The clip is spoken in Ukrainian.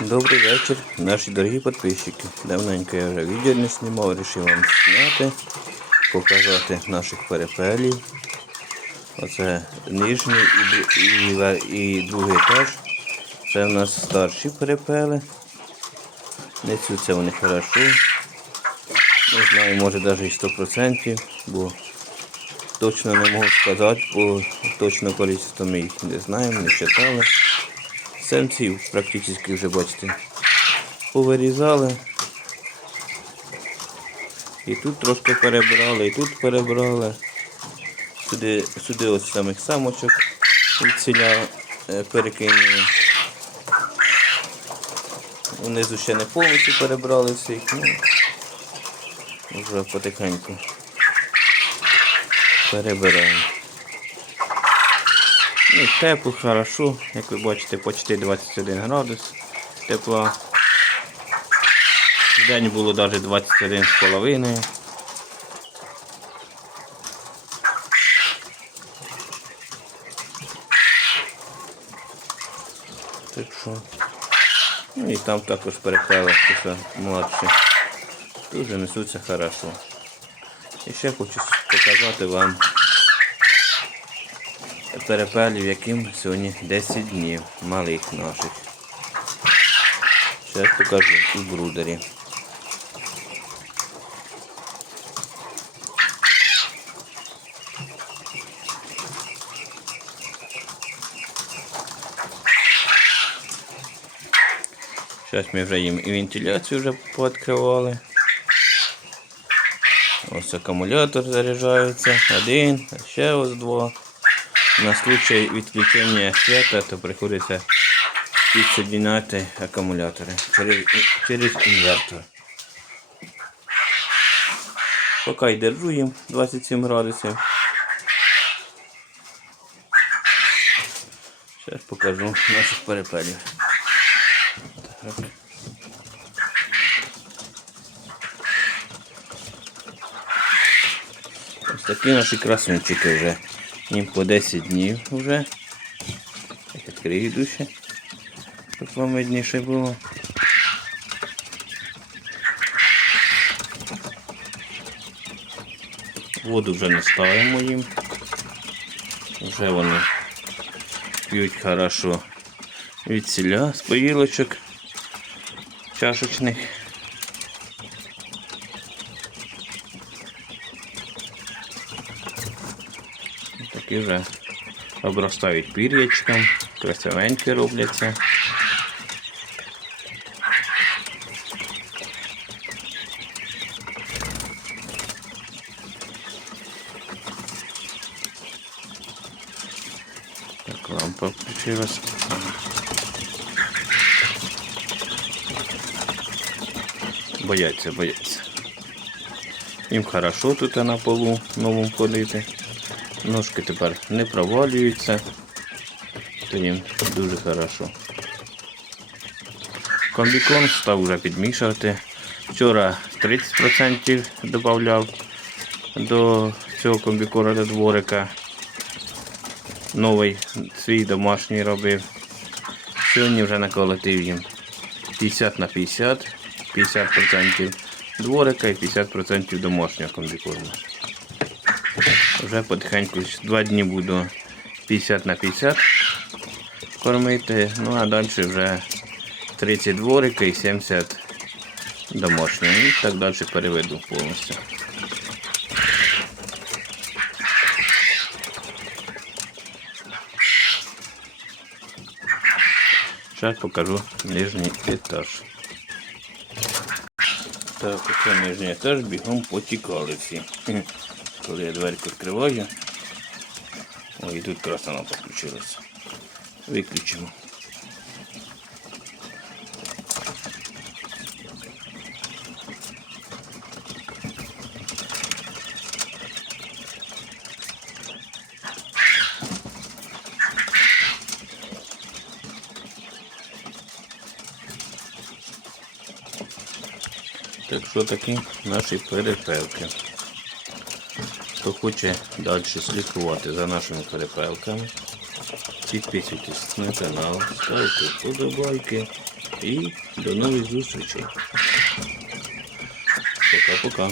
Добрий вечір, наші дорогі підписчики. Давненько я вже відео не знімав, вирішив вам зняти, показати наших перепелів. Оце нижній і, і, і другий етаж. Це в нас старші перепели. Несуться вони хорошо. Не знаю, може навіть і 100%, бо точно не можу сказати, бо точно кількість ми їх не знаємо, не читали. Самців практично вже бачите. Повирізали. І тут трошки перебрали, і тут перебрали. Сюди, сюди ось самих самочок від ціля е, перекинули. Унизу ще не повністю перебрали всіх, ну вже потихеньку перебираємо. Ну, тепло, хорошо, як ви бачите, почти 21 градус тепла. День було навіть 21,5. Так що. Ну і там також перепели, що молодші. Дуже несуться хорошо. І ще хочу показати вам перепелів, яким сьогодні 10 днів малих наших. Зараз покажу у брудері. Зараз ми вже їм і вентиляцію вже пооткривали. Ось акумулятор заряджається. Один, ще ось два. На случай відключення света, то приходиться підсоединяти акумулятори через, через інвертор. Поки й держу їм 27 градусів. Зараз покажу наших перепелів. Так. Ось такі наші красунчики вже. Їм по 10 днів вже. Відкрию щоб вам видніше було. Воду вже не ставимо їм. Вже вони п'ють хорошо від селя з поїлочок чашечних. Такі вже обростають пір'ячком, красивенькі робляться. Так, лампа включилась. Бояться, бояться. Їм хорошо тут на полу новому ходити. Ножки тепер не провалюються, то їм дуже хорошо. Комбікон став вже підмішувати. Вчора 30% додавав до цього комбікона до дворика. Новий свій домашній робив. Сьогодні вже наколотив їм 50 на 50, 50% дворика і 50% домашнього комбікорму. Вже потихеньку два дні буду 50 на 50 кормити, ну а далі вже 30 дворика і 70 домашнього. І так далі переведу повністю. Зараз покажу нижній етаж. Так, оце нижній етаж бігом потікали всі. Коли я дверку відкриваю. Ой, і тут красна лампа. Виключимо. Так що такі наші перепелки. Хто хоче далі слідкувати за нашими перепелками, Підписуйтесь на канал, ставте вподобайки і до нових зустрічей. Пока-пока.